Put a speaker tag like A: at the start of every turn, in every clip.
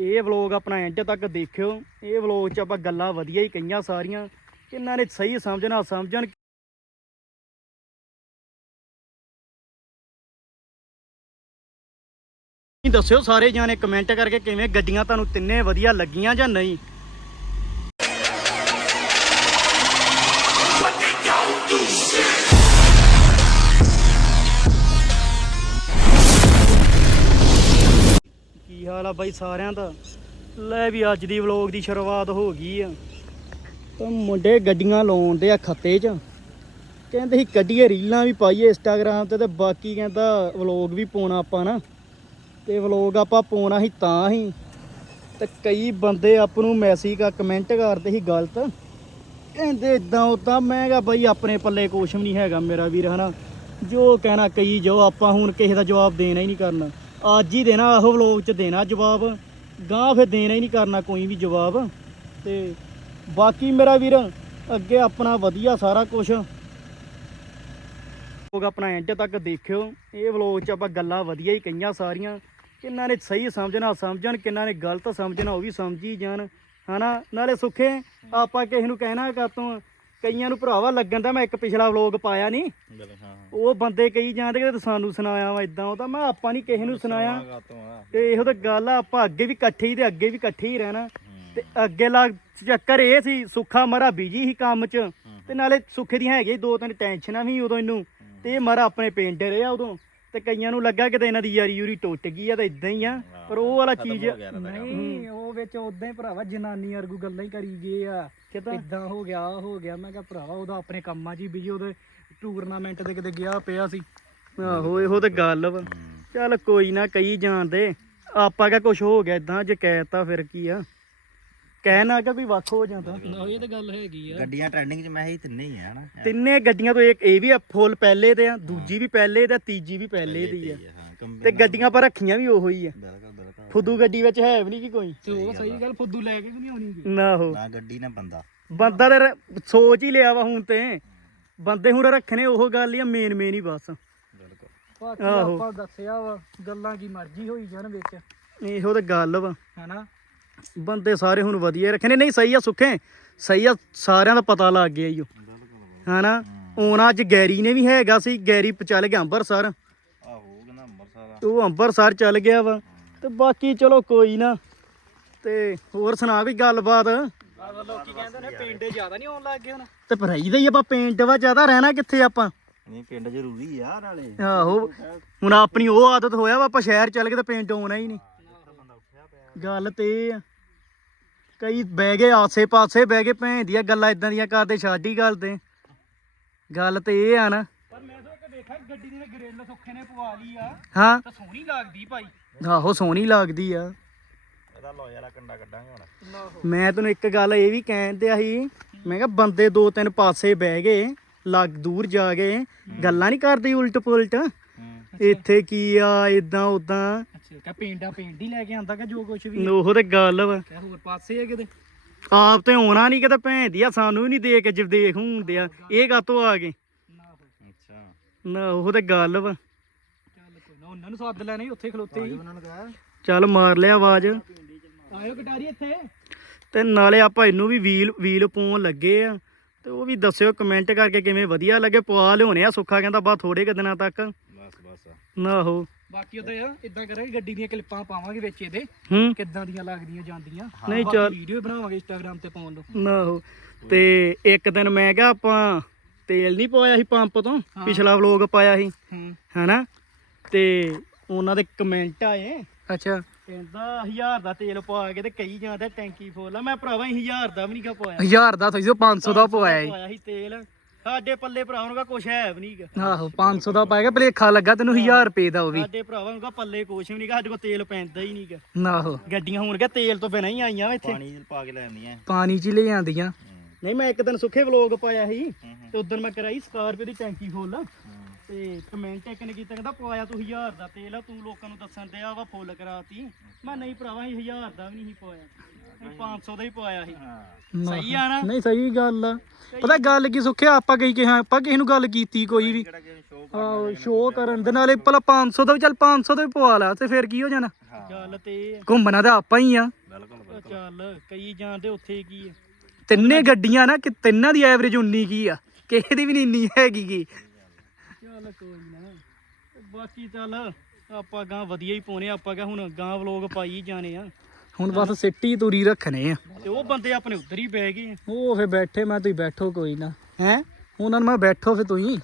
A: ਇਹ ਵਲੌਗ ਆਪਣਾ ਐਂਡ ਤੱਕ ਦੇਖਿਓ। ਇਹ ਵਲੌਗ 'ਚ ਆਪਾਂ ਗੱਲਾਂ ਵਧੀਆ ਹੀ ਕਹੀਆਂ ਸਾਰੀਆਂ। ਇਹਨਾਂ ਨੇ ਸਹੀ ਸਮਝਣਾ, ਸਮਝਣ ਦੱਸਿਓ ਸਾਰੇ ਜਾਣੇ ਕਮੈਂਟ ਕਰਕੇ ਕਿਵੇਂ ਗੱਡੀਆਂ ਤੁਹਾਨੂੰ ਤਿੰਨੇ ਵਧੀਆ ਲੱਗੀਆਂ ਜਾਂ ਨਹੀਂ। ਆ ਬਾਈ ਸਾਰਿਆਂ ਦਾ। ਲੈ ਵੀ ਅੱਜ ਦੀ ਵਲੌਗ ਦੀ ਸ਼ੁਰੂਆਤ ਹੋ ਗਈ ਆ। ਤਾਂ ਮੁੰਡੇ ਗੱਡੀਆਂ ਲਾਉਣ ਆ ਖੱਤੇ 'ਚ। ਕਹਿੰਦੇ ਸੀ ਕੱਢੀਏ ਰੀਲਾਂ ਵੀ ਪਾਈਏ ਇੰਸਟਾਗ੍ਰਾਮ ਤੇ ਤੇ ਬਾਕੀ ਕਹਿੰਦਾ ਵਲੌਗ ਵੀ ਪਾਉਣਾ ਆਪਾਂ ਨਾ। ਤੇ ਵਲੌਗ ਆਪਾਂ ਪਾਉਣਾ ਸੀ ਤਾਂ ਹੀ। ਤੇ ਕਈ ਬੰਦੇ ਆਪ ਨੂੰ ਮੈਸੇਜ ਕਾ ਕਮੈਂਟ ਕਰਦੇ ਸੀ ਗਲਤ। ਕਹਿੰਦੇ ਇਦਾਂ ਉਦਾਂ ਮੈਂ ਕਿਹਾ ਬਾਈ ਆਪਣੇ ਪੱਲੇ ਕੁਛ ਵੀ ਨਹੀਂ ਹੈਗਾ ਮੇਰਾ ਵੀਰ, ਹਨਾ। ਜੋ ਕਹਿਣਾ ਕਈ ਜੋ ਆਪਾਂ ਹੁਣ ਕਿਸੇ ਦਾ ਜਵਾਬ ਦੇਣਾ ਹੀ ਨਹੀਂ ਕਰਨਾ। ਅੱਜ ਹੀ ਦੇਣਾ, ਆਹੋ ਵਲੋਗ 'ਚ ਦੇਣਾ ਜਵਾਬ। ਗਾਂ ਫਿਰ ਦੇਣਾ ਹੀ ਨਹੀਂ ਕਰਨਾ ਕੋਈ ਵੀ ਜਵਾਬ। ਤੇ ਬਾਕੀ ਮੇਰਾ ਵੀਰ, ਅੱਗੇ ਆਪਣਾ ਵਧੀਆ ਸਾਰਾ ਕੁਝ ਲੋਕ ਆਪਣਾ ਐਂਡ ਤੱਕ ਦੇਖਿਓ। ਇਹ ਵਲੋਗ 'ਚ ਆਪਾਂ ਗੱਲਾਂ ਵਧੀਆ ਹੀ ਕਹੀਆਂ ਸਾਰੀਆਂ। ਕਿੰਨਾਂ ਨੇ ਸਹੀ ਸਮਝਣਾ, ਸਮਝਣ, ਕਿੰਨਾਂ ਨੇ ਗਲਤ ਸਮਝਣਾ, ਉਹ ਵੀ ਸਮਝੀ ਜਾਣ। ਹਨਾ? ਨਾਲੇ ਸੁੱਖੇ, ਆਪਾਂ ਕਿਸੇ ਨੂੰ ਕਹਿਣਾ ਕਾਤੋਂ ਕਈਆਂ ਨੂੰ ਭਰਾਵਾ ਲੱਗਣ ਦਾ ਮੈਂ ਇੱਕ ਪਿਛਲਾ ਵਲੋਗ ਪਾਇਆ ਨਹੀਂ ਉਹ ਬੰਦੇ ਕਈ ਜਾਂਦੇ ਕਿ ਸਾਨੂੰ ਸੁਣਾਇਆ ਵਾ ਇਦਾਂ ਉਹ ਤਾਂ ਮੈਂ ਆਪਾਂ ਨਹੀਂ ਕਿਸੇ ਨੂੰ ਸੁਣਾਇਆ। ਤੇ ਇਹੋ ਤਾਂ ਗੱਲ ਆ ਆਪਾਂ ਅੱਗੇ ਵੀ ਇਕੱਠੇ ਹੀ ਤੇ ਅੱਗੇ ਵੀ ਇਕੱਠੇ ਹੀ ਰਹਿਣਾ। ਤੇ ਅੱਗੇ ਲੱਗ ਚੱਕਰ ਇਹ ਸੀ ਸੁੱਖਾ ਮਰਾ ਬਿਜ਼ੀ ਸੀ ਕੰਮ 'ਚ। ਤੇ ਨਾਲੇ ਸੁੱਖੇ ਦੀ ਹੈਗੀ ਦੋ ਤਿੰਨ ਟੈਨਸ਼ਨਾਂ ਵੀ ਉਦੋਂ ਇਹਨੂੰ। ਤੇ ਇਹ ਮਰਾ ਆਪਣੇ ਪਿੰਡ ਰਿਹਾ ਉਦੋਂ। ਤੇ ਕਈਆਂ ਨੂੰ ਲੱਗਾ ਕਿ ਇਹਨਾਂ ਦੀ ਯਾਰੀ ਯੂਰੀ ਟੁੱਟ ਗਈ ਆ ਤਾਂ ਇਦਾਂ ਹੀ ਆ ਪਰ ਉਹ ਵਾਲਾ ਚੀਜ਼
B: ਨਹੀਂ ਉਹ ਵਿੱਚ ਉਦਾਂ ਹੀ ਭਰਾਵਾ ਜਨਾਨੀ ਵਰਗੂ ਗੱਲਾਂ ਹੀ ਕਰੀ ਗਏ ਆ।
A: ਕਿਦਾਂ?
B: ਇਦਾਂ ਹੋ ਗਿਆ ਆਹ ਹੋ ਗਿਆ। ਮੈਂ ਕਿਹਾ ਭਰਾਵਾ ਉਹਦਾ ਆਪਣੇ ਕੰਮਾਂ 'ਚ ਹੀ ਬਿਜ਼ੀ ਉਹਦੇ ਟੂਰਨਾਮੈਂਟ ਤੇ ਕਿਤੇ ਗਿਆ ਪਿਆ ਸੀ।
A: ਆਹੋ ਇਹੋ ਤੇ ਗੱਲ ਵਾ। ਚੱਲ ਕੋਈ ਨਾ ਕਹੀ ਜਾਂਦੇ ਆਪਾਂ ਕਾ ਕੁਝ ਹੋ ਗਿਆ ਇਦਾਂ ਜੇ ਕਹਿਤਾ ਫਿਰ ਕੀ ਆ? ਕਹਿਣਾ ਕਿ ਵੀ ਵੱਖ ਹੋ ਜਾਂਦਾ।
B: ਨਾ ਇਹ ਤਾਂ ਗੱਲ ਹੈਗੀ ਆ।
C: ਗੱਡੀਆਂ ਟ੍ਰੈਂਡਿੰਗ 'ਚ ਮੈਂ ਹੀ ਤਿੰਨੇ ਹੀ ਆ ਨਾ
A: ਤਿੰਨੇ ਗੱਡੀਆਂ ਤੋਂ ਇੱਕ ਇਹ ਵੀ ਆ ਫੁੱਲ ਪਹਿਲੇ ਤੇ ਆ ਦੂਜੀ ਵੀ ਪਹਿਲੇ ਤੇ ਆ, ਤੀਜੀ ਵੀ ਪਹਿਲੇ ਦੀ ਆ।
C: ਹਾਂ
A: ਤੇ ਗੱਡੀਆਂ ਪਰ ਰੱਖੀਆਂ ਵੀ ਉਹੋ ਹੀ ਆ।
C: ਬਿਲਕੁਲ ਬਿਲਕੁਲ।
A: ਫੁੱਦੂ ਗੱਡੀ ਵਿੱਚ ਹੈ ਵੀ ਨਹੀਂ ਕੀ ਕੋਈ।
B: ਤੇ ਉਹ ਸਹੀ ਗੱਲ ਫੁੱਦੂ ਲੈ ਕੇ ਵੀ ਨਹੀਂ ਆਉਣੀ।
A: ਨਾ ਉਹ।
C: ਨਾ ਗੱਡੀ ਨਾ ਬੰਦਾ।
A: ਬੰਦਾ ਤੇ ਰ- ਸੋਚ ਹੀ ਲਿਆ ਵਾ ਹੁਣ ਤੇ। ਬੰਦੇ ਹੁਣ ਰੱਖਣੇ ਉਹ ਗੱਲ ਹੀ ਆ ਮੇਨ ਮੇਨ ਹੀ ਬਸ।
C: ਬਿਲਕੁਲ।
B: ਬਾਕੀ
A: ਆਹੋ।
B: ਆਪਾਂ ਦੱਸਿਆ ਵਾ ਗੱਲਾਂ ਕੀ ਮਰਜ਼ੀ ਹੋਈ ਜਾਣ ਵਿੱਚ।
A: ਇਹੋ ਤੇ ਗੱਲ ਵਾ।
B: ਹਨਾ?
A: ਬੰਦੇ ਸਾਰੇ ਹੁਣ ਵਧੀਆ ਰੱਖਣੇ ਨਹੀਂ ਸਹੀ ਆ ਸੁੱਖੇ। ਸਹੀ ਆ ਸਾਰਿਆਂ ਦਾ ਪਤਾ ਲੱਗ ਗਿਆ ਈਓ ਹਨਾ? ਉਹਨਾਂ ਅੱਜ ਗੈਰੀ ਨੇ ਵੀ ਹੈਗਾ ਸੀ ਗੈਰੀ ਪ- ਚੱਲ ਗਿਆ ਅੰਬਰਸਰ।
C: ਆਹੋ ਕਹਿੰਦਾ ਅੰਮ੍ਰਿਤਸਰ ਆ।
A: ਉਹ ਅੰਬਰਸਰ ਚੱਲ ਗਿਆ ਵਾ। ਤੇ ਬਾਕੀ ਚਲੋ ਕੋਈ ਨਾ। ਤੇ ਹੋਰ ਸੁਣਾ ਕੋਈ ਗੱਲਬਾਤ?
B: ਲੋਕੀ ਕਹਿੰਦੇ ਨੇ ਪਿੰਡ ਜ਼ਿਆਦਾ ਨਹੀਂ ਆਉਣ ਲੱਗ ਗਏ ਹੁਣ।
A: ਤੇ ਭਰਾਈ ਦਾ ਹੀ ਆਪਾਂ ਪਿੰਡ ਵਾ ਜ਼ਿਆਦਾ ਰਹਿਣਾ ਕਿੱਥੇ ਆਪਾਂ?
C: ਨਹੀਂ ਪਿੰਡ ਜ਼ਰੂਰੀ ਆ ਨਾਲੇ।
A: ਆਹੋ। ਹੁਣ ਆਪਣੀ ਉਹ ਆਦਤ ਹੋਇਆ ਵਾ ਆਪਾਂ ਸ਼ਹਿਰ ਚੱਲ ਕੇ ਤੇ ਪਿੰਡ ਆਉਣਾ ਹੀ ਨਹੀਂ। ਗੱਲ ਤੇ ਇਹ ਆ। ਕਈ ਬਹਿ ਗਏ ਆਸੇ-ਪਾਸੇ ਬਹਿ ਗਏ ਭੈਣ ਦੀਆਂ ਗੱਲਾਂ ਇਦਾਂ ਦੀਆਂ ਕਰਦੇ ਛਾਡੀ ਗੱਲ ਤੇ। ਗੱਲ ਤੇ ਇਹ ਆ ਨਾ।
B: ਪਰ ਮੈਂ ਤਾਂ ਇੱਕ ਵੇਖਿਆ ਗੱਡੀ ਦੀ ਗ੍ਰਿਲ ਸੁੱਖੇ ਨੇ ਪਵਾ ਲਈ ਆ।
A: ਹਾਂ।
B: ਤਾਂ ਸੋਹਣੀ ਲੱਗਦੀ ਭਾਈ।
A: ਆਹੋ ਸੋਹਣੀ ਲੱਗਦੀ ਆ।
C: ਇਹਦਾ ਲੋਏ ਵਾਲਾ ਕੰਡਾ ਕੱਢਾਂਗੇ ਹੁਣ।
A: ਮੈਂ ਤੈਨੂੰ ਇੱਕ ਗੱਲ ਇਹ ਵੀ ਕਹਿਣ ਦਿਆ ਸੀ ਮੈਂ ਕਿਹਾ ਬੰਦੇ ਦੋ ਤਿੰਨ ਪਾਸੇ ਬਹਿ ਗਏ ਲੱਗ ਦੂਰ ਜਾ ਗਏ ਗੱਲਾਂ ਨਹੀਂ ਕਰਦੇ ਉਲਟ ਪੁਲਟ ਇੱਥੇ ਕੀ ਆ ਇਦਾਂ ਉਦਾਂ
B: ਅੱਛਾ ਕਹ ਪਿੰਡ ਆ ਪਿੰਡ ਹੀ ਲੈ ਕੇ ਆਂਦਾ ਕਿ ਜੋ ਕੁਛ ਵੀ
A: ਉਹ ਤੇ ਗੱਲ ਵਾ।
B: ਕਹਿ ਹੋਰ ਪਾਸੇ ਆ ਕਿਤੇ?
A: ਆਪ ਤੇ ਆਉਣਾ ਨਹੀਂ ਕਿਤੇ ਭੈਣ ਦੀ ਆ ਸਾਨੂੰ ਵੀ ਨਹੀਂ ਦੇ ਕੇ ਜਿਵ ਦੇਖ ਹੁੰਦੇ ਆ ਇਹ ਕਾਤੋਂ ਆ ਗਏ?
B: ਨਾ ਹੋਏ
C: ਅੱਛਾ।
A: ਨਾ ਉਹ ਤੇ ਗੱਲ ਵਾ।
B: ਚੱਲ ਕੋਈ ਨਾ ਉਹਨਾਂ ਨੂੰ ਸੱਦ ਲੈਣਾ ਸੀ ਉੱਥੇ ਖਲੋਤੇ ਸੀ
C: ਉਹਨਾਂ ਨੂੰ ਕਹਾਂ।
A: ਚੱਲ ਮਾਰ ਲਿਆ ਆਵਾਜ਼।
B: ਆਇਓ ਕਟਾਰੀ ਇੱਥੇ।
A: ਤੇ ਨਾਲੇ ਆਪਾਂ ਇਹਨੂੰ ਵੀ ਵੀਲ ਵੀਲ ਪਾਉਣ ਲੱਗੇ ਆ। ਤੇ ਉਹ ਵੀ ਦੱਸਿਓ ਕਮੈਂਟ ਕਰਕੇ ਕਿਵੇਂ ਵਧੀਆ ਲੱਗੇ। ਪਵਾ ਲਿਆਉਣੇ ਆ ਸੁੱਖਾ ਕਹਿੰਦਾ ਬਾ ਥੋੜੇ ਕੁ ਦਿਨਾਂ ਤੱਕ।
C: ਬਸ ਬਸ।
A: ਨਾ ਹੋ।
B: ਬਾਕੀ ਉਹਦੇ ਇਦਾਂ ਕਰਾਂਗੇ ਗੱਡੀ ਦੀਆਂ ਕਲਿੱਪਾਂ ਪਾਵਾਂਗੇ ਵਿੱਚ ਇਹਦੇ।
A: ਹੂੰ।
B: ਕਿੱਦਾਂ ਦੀਆਂ ਲੱਗਦੀਆਂ ਜਾਂਦੀਆਂ।
A: ਨਹੀਂ ਚੱਲ।
B: ਵੀਡੀਓ ਬਣਾਵਾਂਗੇ ਇੰਸਟਾਗ੍ਰam ਤੇ ਪਾਉਣ ਨੂੰ।
A: ਨਾ ਹੋ ਤੇ ਇੱਕ ਦਿਨ ਮੈਂ ਕਿਹਾ ਆਪਾਂ ਤੇਲ ਨਹੀਂ ਪਵਾਇਆ ਸੀ ਪੰਪ ਤੋਂ। ਪਿਛਲਾ ਵਲੋਗ ਪਾਇਆ ਸੀ। ਹਨਾ? ਤੇ ਉਹਨਾਂ ਦੇ ਕਮੈਂਟ ਆਏ।
B: ਅੱਛਾ।
A: ਕਹਿੰਦਾ 1000 ਦਾ ਤੇਲ ਪਵਾ ਕੇ ਤੇ ਕਈ ਜਾਂਦਾ ਟੈਂਕੀ ਫੁੱਲ ਆ। ਮੈਂ ਭਰਾਵਾ 1000 ਦਾ ਵੀ ਨਹੀਂ ਕਾ ਪਵਾਇਆ
B: 1000 ਦਾ ਤੁਸੀਂ 500 ਦਾ ਪਵਾਇਆ ਸੀ
A: ਤੇਲ। ਸਾਡੇ ਪੱਲੇ ਭਰਾਵਾਂ ਨੂੰ ਕਾ ਕੁਛ ਹੈ ਵੀ ਨਹੀਂਗਾ
B: ਆਹੋ 500 ਦਾ ਪਾਏਗਾ ਭਲੇਖਾ ਲੱਗਾ ਤੈਨੂੰ 1000 ਰੁਪਏ ਦਾ ਉਹ ਵੀ।
A: ਸਾਡੇ ਭਰਾਵਾਂ ਨੂੰ ਕਾ ਪੱਲੇ ਕੁਛ ਵੀ ਨਹੀਂਗਾ ਸਾਡੇ ਕੋਲ ਤੇਲ ਪੈਂਦਾ ਹੀ ਨਹੀਂਗਾ
B: ਨਾ ਹੋ
A: ਗੱਡੀਆਂ ਹੋਣਗੇ ਤੇਲ ਤੋਂ ਬਿਨਾਂ ਹੀ ਆਈਆਂ ਵਾ ਇੱਥੇ।
C: ਪਾਣੀ ਪਾ ਕੇ ਲੈ ਆਉਂਦੀਆਂ।
B: ਪਾਣੀ ਚ ਹੀ ਲੈ ਆਂਦੀਆਂ
A: ਨਹੀਂ ਮੈਂ ਇੱਕ ਦਿਨ ਸੁੱਖੇ ਵਲੋਗ ਪਾਇਆ ਸੀ ਤੇ ਉਦੋਂ ਮੈਂ ਕਰਾਈ ਸਕਾਰਪੀਓ ਦੀ ਟੈਂਕੀ ਫੁੱਲ। ਤੇ ਕਮੈਂਟ ਇੱਕ ਨੇ ਕੀਤਾ ਕਹਿੰਦਾ ਪਵਾਇਆ ਤੂੰ 1000 ਦਾ ਤੇਲ ਆ ਤੂੰ ਲੋਕਾਂ ਨੂੰ ਦੱਸਣ ਤੇ ਆ ਵਾ ਫੁੱਲ ਕਰਾਤੀ। ਮੈਂ ਨਹੀਂ ਭਰਾਵਾ ਅਸੀਂ 1000 ਦਾ ਵੀ ਨਹੀਂ ਸੀ ਪਵਾਇਆ। ਅਸੀਂ 500 ਦਾ ਹੀ ਪਵਾਇਆ ਸੀ।
C: ਹਾਂ।
A: ਸਹੀ ਆ ਨਾ?
B: ਨਹੀਂ ਸਹੀ ਗੱਲ ਆ। ਪਤਾ ਗੱਲ ਕੀ ਸੁੱਖਿਆ ਆਪਾਂ ਕਹੀ ਕਿ ਹਾਂ ਆਪਾਂ ਕਿਸੇ ਨੂੰ ਗੱਲ ਕੀਤੀ ਕੋਈ ਵੀ। ਆਹੋ ਸ਼ੋਅ ਕਰਨ ਦੇ ਨਾਲੇ ਭਲਾ 500 ਦਾ ਵੀ ਚੱਲ 500 ਦਾ ਵੀ ਪਵਾ ਲਾ ਤੇ ਫਿਰ ਕੀ ਹੋ ਜਾਣਾ?
A: ਗੱਲ ਤੇ ਇਹ ਆ।
B: ਘੁੰਮਣਾ ਤਾਂ ਆਪਾਂ ਹੀ ਆ।
A: ਉਹ ਚੱਲ ਕਈ ਜਾਣਦੇ ਉੱਥੇ ਕੀ ਆ?
B: ਤਿੰਨੇ ਗੱਡੀਆਂ ਨਾ ਕਿ ਤਿੰਨਾਂ ਦੀ ਐਵਰੇਜ 19 ਕੀ ਆ? ਕਿਸੇ ਦੀ ਵੀ ਨਹੀਂ ਇੰਨੀ ਹੈਗੀ ਗੀ
A: ਚੱਲ ਕੋਈ ਨਾ ਤੇ ਬਾਕੀ ਚੱਲ ਆਪਾਂ ਗਾਂ ਵਧੀਆ ਹੀ ਪਾਉਣੇ ਆ, ਆਪਾਂ ਕਹ ਹੁਣ ਗਾਂ ਵਲੋਗ ਪਾਈ ਜਾਣੇ ਆ।
B: ਹੁਣ ਬਸ ਸਿੱਟੀ ਤੁਰੀ ਰੱਖਣੇ ਆ।
A: ਤੇ ਉਹ ਬੰਦੇ ਆਪਣੇ ਉੱਧਰ ਹੀ ਬਹਿ ਗਏ ਆ।
B: ਉਹ ਫੇ ਬੈਠੇ ਮੈਂ ਤੁਸੀਂ ਬੈਠੋ ਕੋਈ ਨਾ। ਹੈ? ਉਹਨਾਂ ਨੂੰ ਮੈਂ ਬੈਠੋ ਫੇ ਤੁਸੀਂ।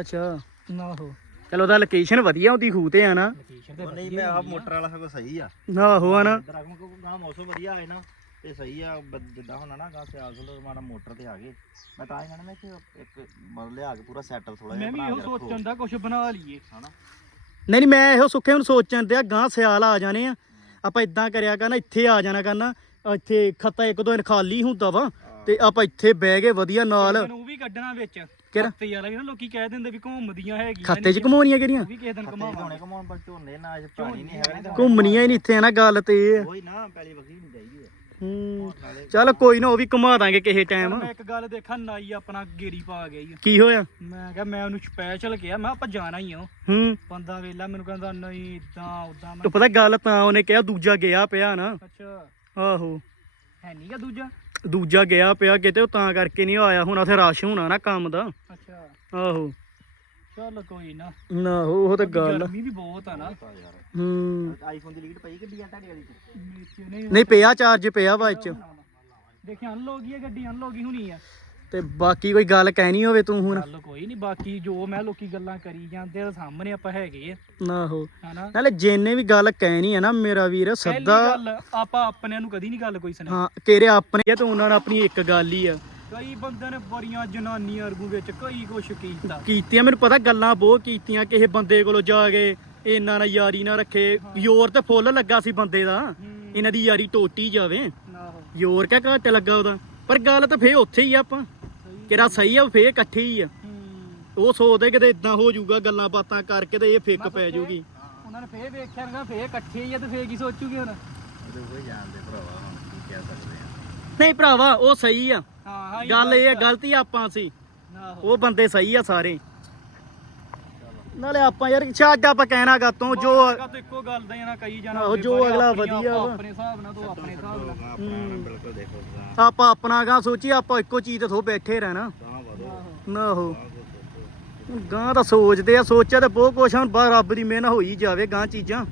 A: ਅੱਛਾ
B: ਨਾ ਹੋ।
A: ਚਲੋ ਉਹਦਾ ਲੋਕੇਸ਼ਨ ਵਧੀਆ ਉਹਦੀ ਖੂਹ ਤੇ ਆ ਨਾ।
C: ਉਹ ਨਹੀਂ ਮੈਂ ਆ ਮੋਟਰ ਵਾਲਾ ਸਗੋਂ ਸਹੀ ਆ।
A: ਆਹੋ ਆ ਨਾ।
C: ਅਗਮ ਕੋ ਗਾਂ ਮੌਸਮ ਵਧੀਆ ਆਏ ਨਾ। ਤੇ ਸਹੀ ਆ ਬ- ਜਿੱਦਾਂ ਹੁਣ ਨਾ ਗਾਂ ਸਿਆਲ ਸੁਲ ਮਾੜਾ ਮੋਟਰ ਤੇ ਆ ਗਏ। ਮੈਂ ਤਾਂ ਹੀ ਕਹਿਣਾ ਮੈਂ ਕਿ ਇੱਕ ਮਤਲਬ ਲਿਆ ਕੇ ਪੂਰਾ ਸੈਟਅਪ ਥੋੜਾ ਜਿਹਾ
A: ਮੈਂ ਵੀ
C: ਬਣਾ
A: ਇਹੋ
C: ਕੇ ਰੱਖੋ।
A: ਸੋਚਣ ਦਾ ਕੁਝ ਬਣਾ ਲਈਏ
C: ਹਨਾ।
A: ਨਹੀਂ ਨਹੀਂ ਮੈਂ ਇਹੋ ਸੁੱਖੇ ਨੂੰ ਸੋਚਣ ਤੇ ਆ ਗਾਂ ਸਿਆਲ ਆ ਜਾਣੇ ਆ। ਆਪਾਂ ਇਦਾਂ ਕਰਿਆ ਕਰਨਾ ਇੱਥੇ ਆ ਜਾਣਾ ਕਰਨਾ ਇੱਥੇ ਖੱਤਾ ਇੱਕ ਦੋ ਦਿਨ ਖਾਲੀ ਹੁੰਦਾ ਵਾ ਤੇ ਆਪਾਂ ਇੱਥੇ ਬਹਿ ਗਏ ਵਧੀਆ ਨਾਲ
B: ਉਹ ਵੀ ਕੱਢਣਾ ਵਿੱਚ
A: ਕਿਹੜਾ?
B: ਯਾਰ ਨਾ ਲੋਕੀ ਕਹਿ ਦਿੰਦੇ ਵੀ ਘੁੰਮਦੀਆਂ ਹੈਗੀਆਂ
A: ਖੱਤੇ 'ਚ ਘਮਾਉਣੀਆਂ ਕਿਹੜੀਆਂ?
B: ਉਹ ਵੀ ਕਿਸੇ ਦਿਨ
C: ਖੱਤੇ
B: ਘੁਮਾਵਾਂਗੇ।
C: ਪਰ ਝੋਨੇ ਨਾ ਅਜ ਪਾਣੀ ਨਹੀਂ ਹੈਗਾ
A: ਘੁੰਮਣੀਆਂ ਹੀ ਨਹੀਂ ਇੱਥੇ ਆ ਨਾ ਗੱਲ ਤੇ ਇਹ ਆ।
C: ਉਹੀ ਨਾ ਪਹਿਲੀ ਚਾਹੀਦੀ ਹੈ।
A: ਚੱਲ ਕੋਈ ਨਾ ਉਹ ਵੀ ਘੁਮਾ ਦਾਂਗੇ ਕਿਸੇ ਟਾਈਮ
B: ਮੈਂ ਇੱਕ ਗੱਲ ਦੇਖਾਂ ਨਾਈ ਆਪਣਾ ਗੇਰੀ ਪਾ ਗਿਆ ਈ
A: ਕੀ ਹੋਇਆ?
B: ਮੈਂ ਕਿਹਾ ਮੈਂ ਉਹਨੂੰ ਸਪੈਸ਼ਲ ਕਿਹਾ ਮੈਂ ਆਪਾਂ ਜਾਣਾ ਹੀ ਆ
A: ਹੂੰ।
B: ਬੰਦਾ ਵੇਲਾ ਮੈਨੂੰ ਕਹਿੰਦਾ ਨਹੀਂ ਇਦਾਂ ਉਦਾਂ ਮੈਂ
A: ਤੂੰ ਪਤਾ ਗੱਲ ਤਾਂ ਉਹਨੇ ਕਿਹਾ ਦੂਜਾ ਗਿਆ ਪਿਆ ਨਾ।
B: ਅੱਛਾ।
A: ਆਹੋ।
B: ਹੈ ਨਹੀਂਗਾ ਦੂਜਾ?
A: ਦੂਜਾ ਗਿਆ ਪਿਆ ਕਿਤੇ ਉਹ ਤਾਂ ਕਰਕੇ ਨਹੀਂ ਆਇਆ ਹੁਣ ਉੱਥੇ ਰਸ਼ ਹੋਣਾ ਨਾ ਕੰਮ ਦਾ।
B: ਅੱਛਾ।
A: ਆਹੋ।
B: ਚੱਲ ਕੋਈ ਨਾ।
A: ਨਾ ਉਹ ਤਾਂ ਗੱਲ
B: ਗਰਮੀ ਵੀ ਬਹੁਤ ਆ ਨਾ।
C: ਤਾਂ ਯਾਰ।
A: ਹੂੰ।
C: ਆਈਫੋਨ ਦੀ ਲੀਡ ਪਈ ਗੱਡੀ ਆ ਤੁਹਾਡੀ ਵਾਲੀ ਚ?
B: ਨੀਚੇ ਨਹੀਂ
A: ਨਹੀਂ ਪਿਆ ਚਾਰਜ ਪਿਆ ਵਾ ਚ।
B: ਦੇਖਿਆ ਅਨਲੋਗੀ ਆ ਗੱਡੀ ਅਨਲੋਗੀ ਹੁਣੀ ਆ।
A: ਤੇ ਬਾਕੀ ਕੋਈ ਗੱਲ ਕਹਿਣੀ ਹੋਵੇ ਤੂੰ ਹੁਣ?
B: ਗੱਲ ਕੋਈ ਨਹੀਂ ਬਾਕੀ ਜੋ ਮੈਂ ਲੋਕੀ ਗੱਲਾਂ ਕਰੀ ਜਾਂਦੇ ਆ ਸਾਹਮਣੇ ਆਪਾਂ ਹੈਗੇ ਆ।
A: ਨਾ ਹੋ।
B: ਹਨਾ?
A: ਨਾਲੇ ਜਿੰਨੇ ਵੀ ਗੱਲ ਕਹਿਣੀ ਹੈ ਨਾ ਮੇਰਾ ਵੀਰ ਸੱਦਾ
B: ਗੱਲ ਆਪਾਂ ਆਪਣਿਆਂ ਨੂੰ ਕਦੀ ਨਹੀਂ ਗੱਲ ਕੋਈ ਸੁਣਾਈ।
A: ਹਾਂ ਤੇਰੇ ਆਪਣੇ ਆ ਤੇ ਉਹਨਾਂ ਨਾਲ ਆਪਣੀ ਇੱਕ ਗੱਲ ਹੀ ਆ।
B: ਕਈ ਬੰਦੇ ਨੇ ਬੜੀਆਂ ਜਨਾਨੀਆਂ ਅਰਗੂ ਵਿੱਚ ਕਈ ਕੁਛ ਕੀਤਾ।
A: ਕੀਤੀਆਂ ਮੈਨੂੰ ਪਤਾ ਗੱਲਾਂ ਬਹੁਤ ਕੀਤੀਆਂ ਕਿਸੇ ਬੰਦੇ ਕੋਲੋਂ ਜਾ ਕੇ ਇਹਨਾਂ ਨਾਲ ਯਾਰੀ ਨਾ ਰੱਖੇ। ਯੋਰ ਤੇ ਫੁੱਲ ਲੱਗਾ ਸੀ ਬੰਦੇ ਦਾ। ਇਹਨਾਂ ਦੀ ਯਾਰੀ ਟੋਟੀ ਜਾਵੇ। ਯੋਰ ਕਿਆ ਘੱਟ ਲੱਗਾ ਉਹਦਾ। ਪਰ ਗੱਲ ਤਾਂ ਫੇਰ ਉੱਥੇ ਹੀ ਆ ਆਪਾਂ। ਕਿਹੜਾ ਸਹੀ ਆ ਫੇਰ ਇਕੱਠੇ ਹੀ ਆ। ਉਹ ਸੋਚਦੇ ਕਿਤੇ ਇਦਾਂ ਹੋ ਜਾਊਗਾ ਗੱਲਾਂ ਬਾਤਾਂ ਕਰਕੇ ਤੇ ਇਹ ਫਿੱਕ ਪੈ ਜਾਊਗੀ।
B: ਉਹਨਾਂ ਨੇ ਫੇਰ ਵੇਖਿਆ ਨਾ ਫੇਰ ਇਕੱਠੇ ਹੀ ਆ ਤੇ ਫੇਰ ਕੀ ਸੋਚੂਗੇ ਹੁਣ?
C: ਕੋਈ ਜਾਣਦੇ ਭਰਾਵਾ ਹੁਣ ਕੀ ਕਹਿ ਸਕਦੇ
A: ਨਹੀਂ ਭਰਾਵਾ ਉਹ ਸਹੀ ਆ।
B: ਹਾਂ ਹਾਂ
A: ਗੱਲ ਇਹ ਆ ਗਲਤੀ ਆਪਾਂ ਸੀ
B: ਆਹੋ।
A: ਉਹ ਬੰਦੇ ਸਹੀ ਆ ਸਾਰੇ। ਨਾਲੇ ਆਪਾਂ ਯਾਰ ਛੱਡ ਆਪਾਂ ਕਹਿਣਾ ਗਾ ਤੂੰ ਜੋ
B: ਤਾਂ ਇੱਕੋ ਗੱਲ ਦਾ ਹੀ ਨਾ ਕਈ ਜਾਣਾ
A: ਆਹੋ,
B: ਹੋਵੇ,
A: ਜੋ
B: ਪਰ
A: ਅਗਲਾ
B: ਆਪਣੀ
A: ਵਧੀਆ
B: ਆਪਾਂ
A: ਵਾ।
B: ਆਪਣੇ ਹਿਸਾਬ ਨਾਲ ਤੋਂ ਆਪਣੇ ਹਿਸਾਬ ਨਾਲ।
C: ਆਪਣਾ ਬਿਲਕੁਲ ਦੇਖੋ ਤਾਂ
A: ਆਪਾਂ ਆਪਣਾ ਗਾ ਸੋਚੀ ਆਪਾਂ ਇੱਕੋ ਚੀਜ਼ ਤੇ ਥੋ ਬੈਠੇ ਰਹਿਣਾ।
C: ਤਾਂ ਵਧੋ।
B: ਆਹੋ
A: ਨਾ ਹੋ। ਗਾਂ ਤਾਂ ਸੋਚਦੇ ਆ ਸੋਚਿਆ ਤੇ ਬਹੁਤ ਕੁਛ ਆ, ਹੁਣ ਬਾ ਰੱਬ ਦੀ ਮਿਹਰ ਹੋਈ ਜਾਵੇ ਗਾਂ ਚੀਜ਼ਾਂ।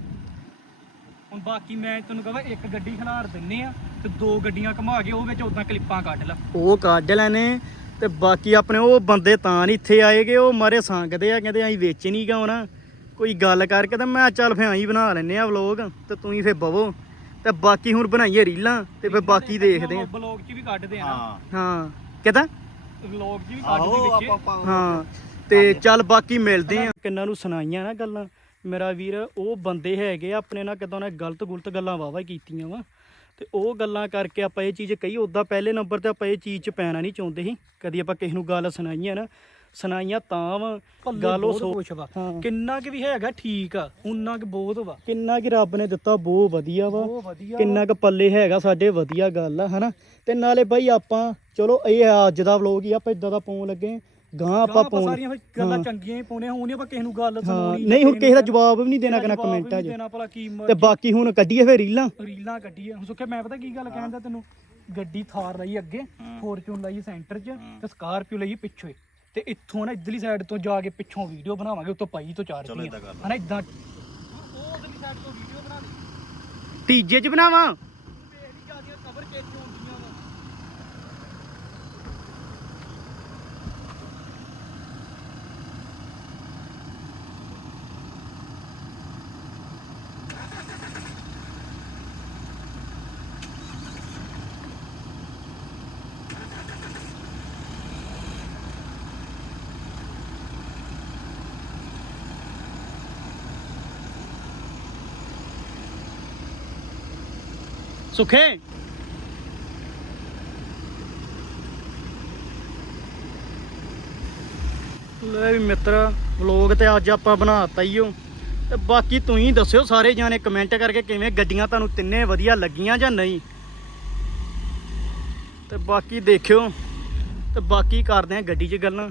B: ਹੁਣ ਬਾਕੀ ਮੈਂ ਤੈਨੂੰ ਕਹਾਂ ਇੱਕ ਗੱਡੀ ਖਿਲਾਰ ਦਿੰਨੇ ਆ ਤੇ ਦੋ ਗੱਡੀਆਂ ਘੁਮਾ ਕੇ ਉਹ ਵਿੱਚ ਉਦਾਂ ਕਲਿੱਪਾਂ ਕੱਢ ਲਾ।
A: ਉਹ ਕੱਢ ਲੈਣੇ ਤੇ ਬਾਕੀ ਆਪਣੇ ਉਹ ਬੰਦੇ ਤਾਂ ਨਹੀਂ ਇੱਥੇ ਆਏਗੇ ਉਹ ਮਾਰੇ ਸੰਗਦੇ ਆ ਕਹਿੰਦੇ ਅਸੀਂ ਵੇਚ ਨਹੀਂ ਗਾਉਣਾ ਕੋਈ ਗੱਲ ਕਰਕੇ ਤੇ ਮੈਂ ਚੱਲ ਫੇ ਆਈ ਬਣਾ ਲੈਨੇ ਆ ਵਲੋਗ ਤੇ ਤੂੰ ਹੀ ਫੇ ਬਵੋ। ਤੇ ਬਾਕੀ ਹੁਣ ਬਣਾਈਏ ਰੀਲਾਂ ਤੇ ਫੇ ਬਾਕੀ ਦੇਖਦੇ ਆ
B: ਬਲੌਗ 'ਚ ਵੀ ਕੱਢਦੇ ਆ ਨਾ।
C: ਹਾਂ।
A: ਹਾਂ। ਕਿਦਾਂ?
B: ਵਲੌਗ 'ਚ ਵੀ ਕੱਢਦੇ ਵਿੱਚ
A: ਹਾਂ। ਤੇ ਚੱਲ ਬਾਕੀ ਮਿਲਦੇ ਆ। ਕਿੰਨਾਂ ਨੂੰ ਸੁਣਾਈਆਂ ਨਾ ਗੱਲਾਂ। ਮੇਰਾ ਵੀਰ ਉਹ ਬੰਦੇ ਹੈਗੇ ਆਪਣੇ ਨਾਲ ਕਿਦਾਂ ਨੇ ਗਲਤ ਗੁਲਤ ਗੱਲਾਂ ਵਾਵਾ ਕੀਤੀਆਂ ਵਾ। ਤੇ ਉਹ ਗੱਲਾਂ ਕਰਕੇ ਆਪਾਂ ਇਹ ਚੀਜ਼ ਕਹੀ ਉਦਾਂ ਪਹਿਲੇ ਨੰਬਰ ਤੇ ਆਪਾਂ ਇਹ ਚੀਜ਼ 'ਚ ਪੈਣਾ ਨਹੀਂ ਚਾਹੁੰਦੇ ਸੀ। ਕਦੀ ਆਪਾਂ ਕਿਸੇ ਨੂੰ ਗੱਲ ਸੁਣਾਈਆਂ ਨਾ ਸੁਣਾਈਆਂ ਤਾਂ ਵਾ ਗੱਲ ਉਹ ਸੋ
B: ਕੁਛ ਵਾ। ਕਿੰਨਾ ਕਿ ਵੀ ਹੈਗਾ ਠੀਕ ਆ ਉਨਾ ਕਿ ਬਹੁਤ ਵਾ।
A: ਕਿੰਨਾ ਕਿ ਰੱਬ ਨੇ ਦਿੱਤਾ ਬਹੁਤ ਵਧੀਆ ਵਾ। ਕਿੰਨਾ ਕੁ ਪੱਲੇ ਹੈਗਾ ਸਾਡੇ ਵਧੀਆ ਗੱਲ ਆ ਹਨਾ? ਤੇ ਨਾਲੇ ਬਾਈ ਆਪਾਂ ਚਲੋ ਇਹ ਅੱਜ ਦਾ ਵਲੋਗ ਹੀ ਆਪਾਂ ਇਦਾਂ ਦਾ ਪਾਉਣ ਲੱਗੇ ਗਾਂ
B: ਆਪਾਂ
A: ਆਪਾਂ ਪਾਉਣ
B: ਸਾਰੀਆਂ ਫਿਰ ਗੱਲਾਂ
A: ਹਾਂ।
B: ਚੰਗੀਆਂ ਹੀ ਪਾਉਣੇ ਹੁਣ ਆਪਾਂ ਕਿਸੇ ਨੂੰ ਗੱਲ
A: ਹਾਂ।
B: ਸੁਣਾਉਣੀ
A: ਨਹੀਂ ਹੁਣ ਕਿਸੇ ਦਾ ਜਵਾਬ ਵੀ ਨਹੀਂ ਦੇਣਾ ਕਿਨਾ ਕਮੈਂਟਾਂ 'ਚ
B: ਦੇਣਾ ਭਲਾ ਕੀ
A: ਤੇ ਬਾਕੀ ਹੁਣ ਕੱਢੀਏ ਫੇਰ ਰੀਲਾਂ।
B: ਰੀਲਾਂ ਕੱਢੀਏ। ਹੁਣ ਸੁੱਖੇ ਮੈਂ ਪਤਾ ਕੀ ਗੱਲ ਕਹਿੰਦਾ ਤੈਨੂੰ? ਗੱਡੀ ਥਾਰ ਲਈ ਅੱਗੇ ਫੋਰਚੂਨ ਲਈ ਸੈਂਟਰ 'ਚ ਤੇ ਸਕਾਰਪੀਓ ਲਈ ਪਿੱਛੇ ਤੇ ਇੱਥੋਂ ਨਾ ਇਧਰਲੀ ਸਾਈਡ ਤੋਂ ਜਾ ਕੇ ਪਿੱਛੋਂ ਵੀਡੀਓ ਬਣਾਵਾਂਗੇ ਉੱਤੋਂ ਪਾਈ ਤੋਂ ਚਾਰ
C: ਚਲੋ ਏਦਾਂ ਕਰ।
B: ਹਨਾ ਇਦਾਂ ਉਹ ਉਧਰਲੀ ਸਾਈਡ ਤੋਂ ਵੀਡੀਓ ਬਣਾ ਦੇ
A: ਤੀਜੇ 'ਚ ਬਣਾਵਾਂ
B: ਵੇਖ ਨਹੀਂ ਜਾਂਦੀਆਂ ਕਵਰ ਕੇ ਹੁੰਦੀਆਂ ਵਾ
A: ਸੁਖੇ। ਲੈ ਵੀ ਮਿੱਤਰ, ਵਲੋਗ ਤੇ ਅੱਜ ਆਪਾਂ ਬਣਾਤਾ ਈ ਓ। ਤੇ ਬਾਕੀ ਤੁਸੀਂ ਦੱਸਿਓ ਸਾਰੇ ਜਾਣੇ ਕਮੈਂਟ ਕਰਕੇ ਕਿਵੇਂ ਗੱਡੀਆਂ ਤੁਹਾਨੂੰ ਤਿੰਨੇ ਵਧੀਆ ਲੱਗੀਆਂ ਜਾਂ ਨਹੀਂ। ਤੇ ਬਾਕੀ ਦੇਖਿਓ। ਤੇ ਬਾਕੀ ਕਰਦੇ ਆ ਗੱਡੀ 'ਚ ਗੱਲਾਂ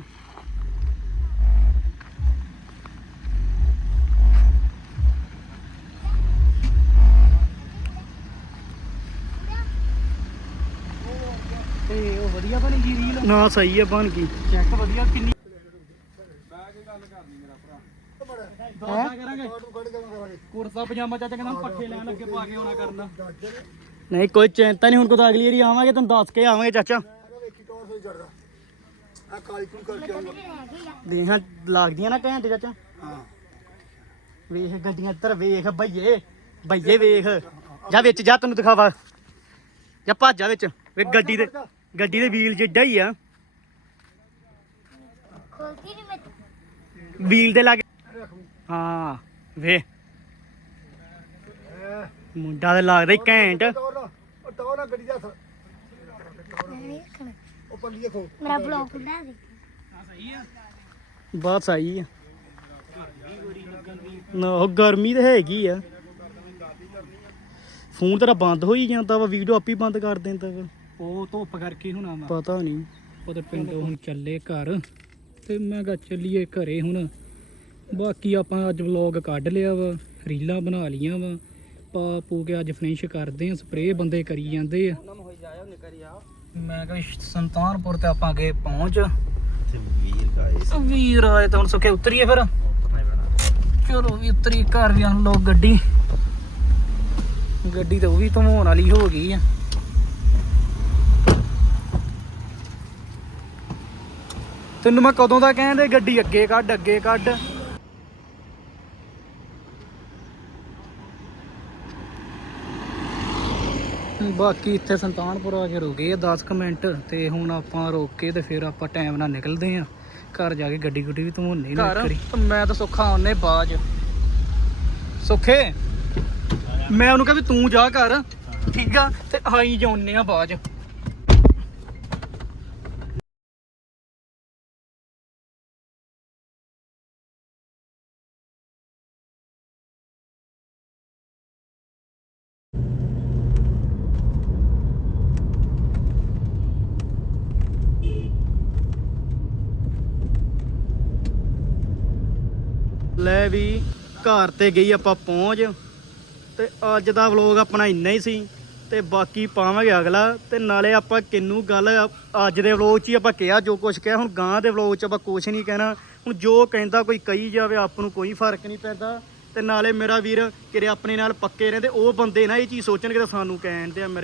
B: ਤੇ ਉਹ ਵਧੀਆ ਬਣੀ ਜੀ ਰੀਲ
A: ਨਾ ਸਹੀ ਆ ਬਣ ਗਈ।
B: ਚੈੱਕ ਵਧੀਆ ਕਿੰਨੀ ਕੁਰਤਾ ਪਜਾਮਾ ਚਾਚਾ ਕਹਿੰਦਾ ਪੱਠੇ ਲੈਣ ਲੱਗੇ ਪਾ ਕੇ ਆਉਣਾ ਕਰਨਾ।
A: ਨਹੀਂ ਕੋਈ ਚਿੰਤਾ ਨਹੀਂ ਹੁਣ ਕੋ ਤਾਂ ਅਗਲੀ ਵਾਰੀ ਆਵਾਂਗੇ ਤੁਹਾਨੂੰ ਦੱਸ ਕੇ ਆਵਾਂਗੇ ਚਾਚਾ। ਦੇਖਾਂ ਲੱਗਦੀਆਂ ਨਾ ਘੰਟੇ ਚਾਚਾ। ਵੇਖ ਗੱਡੀਆਂ ਇੱਧਰ ਵੇਖ ਭਈਏ ਭਈਏ ਵੇਖ। ਜਾ ਵਿੱਚ ਜਾ ਤੈਨੂੰ ਦਿਖਾਵਾ। ਜਾ ਭੱਜ ਜਾ ਵਿੱਚ। ਵੇ ਗੱਡੀ ਦੇ ਗੱਡੀ ਦੇ ਵੀਲ ਜਿੱਡਾ ਹੀ ਆ। ਵੀਲ ਦੇ ਲਾਗੇ। ਹਾਂ ਵੇ। ਮੁੰਡਾ ਤੇ ਲੱਗਦਾ ਹੀ ਘੈਂਟ।
D: ਮੇਰਾ ਬਲੌਗ ਖੁੱਲ੍ਹਾ ਸੀ
A: ਬਹੁਤ ਸਹੀ ਆ। ਨਾ ਉਹ ਗਰਮੀ ਤੇ ਹੈਗੀ ਆ। ਫੋਨ ਤੇਰਾ ਬੰਦ ਹੋ ਹੀ ਜਾਂਦਾ ਵਾ ਵੀਡੀਓ ਆਪੀ ਬੰਦ ਕਰ ਦਿੰਦਾ ਵਾ।
B: ਉਹ ਧੁੱਪ ਕਰਕੇ ਹੁਣ ਆਵਾ
A: ਪਤਾ ਨਹੀਂ
B: ਉਹਦੇ ਪਿੰਡੋਂ ਹੁਣ ਚੱਲੇ ਘਰ। ਤੇ ਮੈਂ ਕਿਹਾ ਚੱਲੀਏ ਘਰੇ ਹੁਣ। ਬਾਕੀ ਆਪਾਂ ਅੱਜ ਵਲੌਗ ਕੱਢ ਲਿਆ ਵਾ ਰੀਲਾਂ ਬਣਾ ਲੀਆਂ ਵਾ। ਪਾ ਪੂ ਕੇ ਅੱਜ ਫਿਨਿਸ਼ ਕਰਦੇ ਆ ਸਪਰੇਅ ਬੰਦੇ ਕਰੀ ਜਾਂਦੇ ਆ। ਮੈਂ ਕਿਹਾ ਸੰਤਾਨਪੁਰ ਤੇ ਆਪਾਂ ਗਏ ਪਹੁੰਚ।
C: ਤੇ ਵੀਰ ਗਾਇਸ
B: ਵੀਰ ਆਏ ਤਾਂ ਹੁਣ ਸੁੱਕੇ ਉਤਰੀਏ ਫਿਰ। ਚਲੋ ਵੀ ਉਤਰੀ ਘਰ ਵੀ ਅਨਲੋਕ ਗੱਡੀ। ਗੱਡੀ ਤਾਂ ਉਹ ਵੀ ਧਵਾਉਣ ਵਾਲੀ ਹੋ ਗਈ ਆ। ਤੈਨੂੰ ਮੈਂ ਕਦੋਂ ਦਾ ਕਹਿੰਦੇ ਗੱਡੀ ਅੱਗੇ ਕੱਢ ਅੱਗੇ ਕੱਢ। ਬਾਕੀ ਇੱਥੇ ਸੰਤਾਨਪੁਰ ਆ ਕੇ ਰੁਕੇ ਆ 10 ਕੁ ਮਿੰਟ ਤੇ ਹੁਣ ਆਪਾਂ ਰੋਕ ਕੇ ਤੇ ਫਿਰ ਆਪਾਂ ਟਾਈਮ ਨਾਲ ਨਿਕਲਦੇ ਆ। ਘਰ ਜਾ ਕੇ ਗੱਡੀ ਗੁੱਡੀ ਵੀ ਧਵਾਉਣੀ ਨਾ ਕਰੀ। ਮੈਂ ਤਾਂ ਸੁੱਖਾ ਆਉਨੇ ਬਾਜ। ਸੁੱਖੇ ਮੈਂ ਉਹਨੂੰ ਕਿਹਾ ਵੀ ਤੂੰ ਜਾ ਕਰ ਠੀਕ ਆ? ਤੇ ਆਈ ਜਾਉਨੇ ਆ ਬਾਜ।
A: ਲੈ ਵੀ ਘਰ ਤੇ ਗਈ ਆਪਾਂ ਪਹੁੰਚ। ਤੇ ਅੱਜ ਦਾ ਵਲੋਗ ਆਪਣਾ ਇੰਨਾ ਹੀ ਸੀ। ਤੇ ਬਾਕੀ ਪਾਵਾਂਗੇ ਅਗਲਾ। ਤੇ ਨਾਲੇ ਆਪਾਂ ਕਿੰਨੂ ਗੱਲ ਅੱਜ ਦੇ ਵਲੋਗ 'ਚ ਹੀ ਆਪਾਂ ਕਿਹਾ ਜੋ ਕੁਝ ਕਿਹਾ। ਹੁਣ ਗਾਂ ਦੇ ਵਲੋਗ 'ਚ ਆਪਾਂ ਕੁਝ ਨਹੀਂ ਕਹਿਣਾ। ਹੁਣ ਜੋ ਕਹਿੰਦਾ ਕੋਈ ਕਹੀ ਜਾਵੇ, ਆਪ ਨੂੰ ਕੋਈ ਫ਼ਰਕ ਨਹੀਂ ਪੈਂਦਾ। ਤੇ ਨਾਲੇ ਮੇਰਾ ਵੀਰ ਕਿਰੇ ਆਪਣੇ ਨਾਲ ਪੱਕੇ ਰਹਿੰਦੇ। ਉਹ ਬੰਦੇ ਨਾ ਇਹ ਚੀਜ਼ ਸੋਚਣਗੇ ਤਾਂ ਸਾਨੂੰ ਕਹਿਣ ਦੇ ਆ ਮੇਰੇ